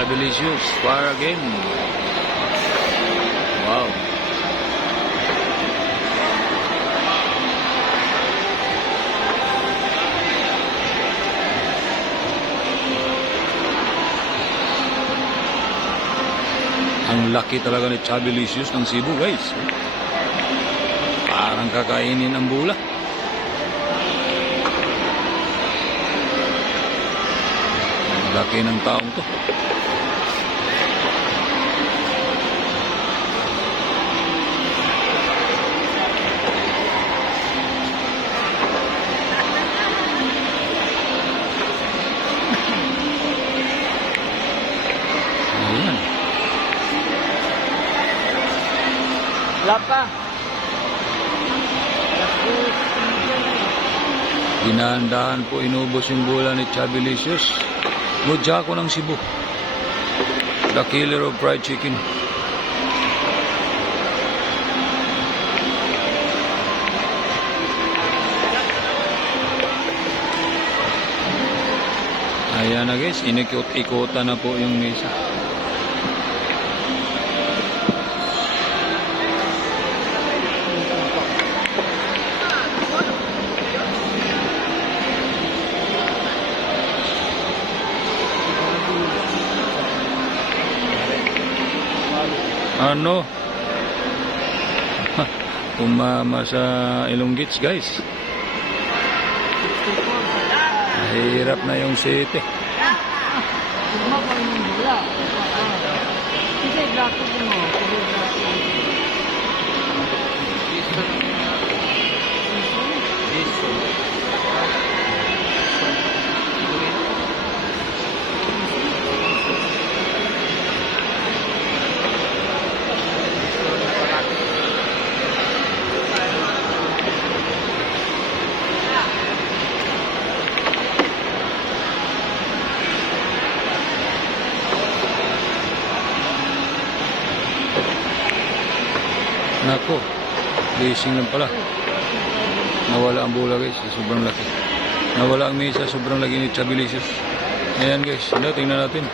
Chabilicious, far again. Wow. Ang laki talaga ni Chabilicious ng Cebu, guys. Parang kakainin ang bula. Ang laki ng taong to. Ayan. Lapa. Dinahan-dahan po inubos yung bola ni Chabilicious. Mudya ko ng Cebu. The killer of fried chicken. Ayan na guys, inikot-ikutan na po yung mesa. Ano? Umama sa Ilonggits, guys. Hirap na yung city. Nako, blessing lang pala. Nawala ang bola guys, sobrang laki. Nawala ang mesa, sobrang laki ni Chabilicious. Ayan guys, tingnan natin.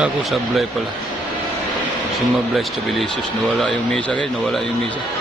Nako, sablay pala. Sumablay si Chabilicious. Nawala yung mesa guys, nawala yung mesa.